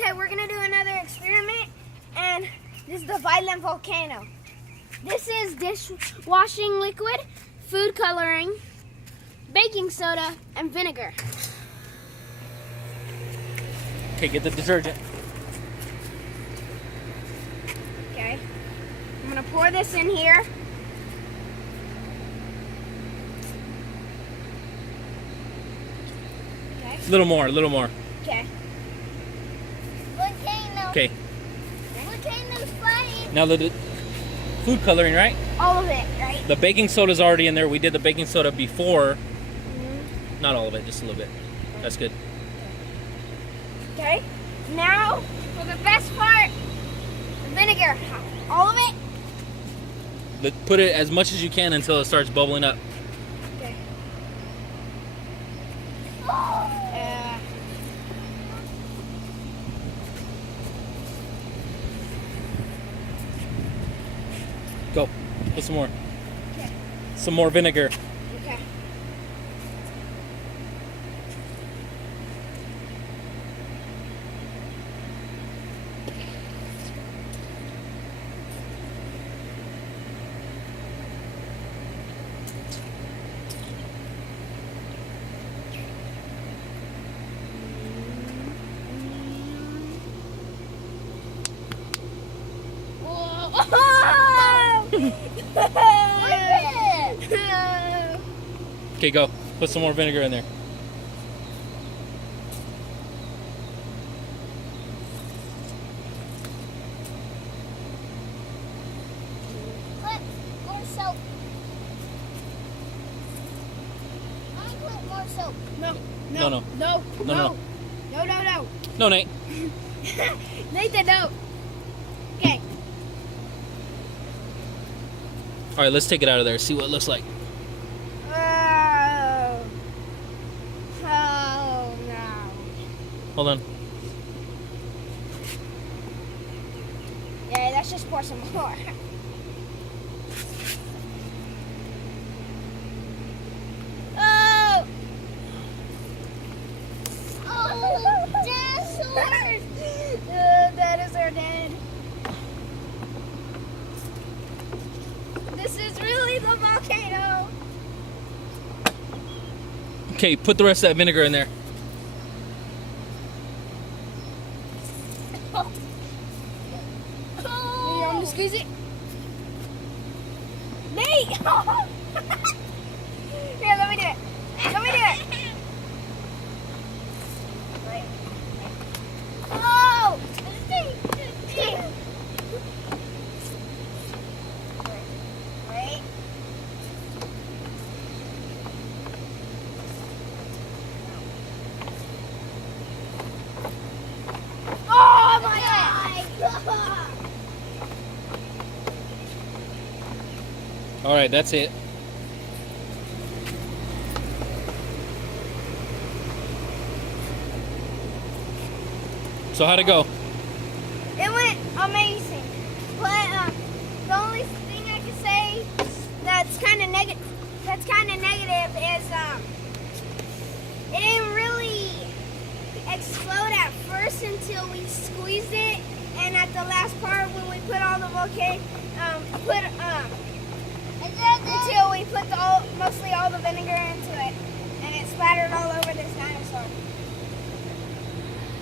Okay, we're gonna do another experiment, and this is the Violent Volcano. This is dishwashing liquid, food coloring, baking soda, and vinegar. Okay, get the detergent. Okay, I'm gonna pour this in here. Okay. A little more, a little more. Okay. Volcano. Okay. Volcano's funny. Now the food coloring, right? All of it, right? The baking soda's already in there. We did the baking soda before. Not all of it, just a little bit. That's good. Okay. Now for the best part, the vinegar. All of it. Put it as much as you can until it starts bubbling up. Okay. Go. Put some more. Okay. Some more vinegar. Okay. Okay, go. Put some more vinegar in there. Put more soap. I put more soap. No. No, no. No. No, no. No, no, no. No, Nate. Nathan, no. Okay. All right, let's take it out of there. See what it looks like. Oh. Oh, no. Hold on. Yeah, let's just pour some more. Oh. Oh, dinosaurs. Dinosaur dead. This is really the volcano. Okay, put the rest of that vinegar in there. You want me to squeeze it? Nate! Here, let me do it. Let me do it. Oh! Wait. Oh my God! All right, that's it. So how'd it go? It went amazing, but the only thing I can say that's kind of negative. Is it didn't really explode at first until we squeezed it, and at the last part when we put all the until we put mostly all the vinegar into it, and it splattered all over this dinosaur.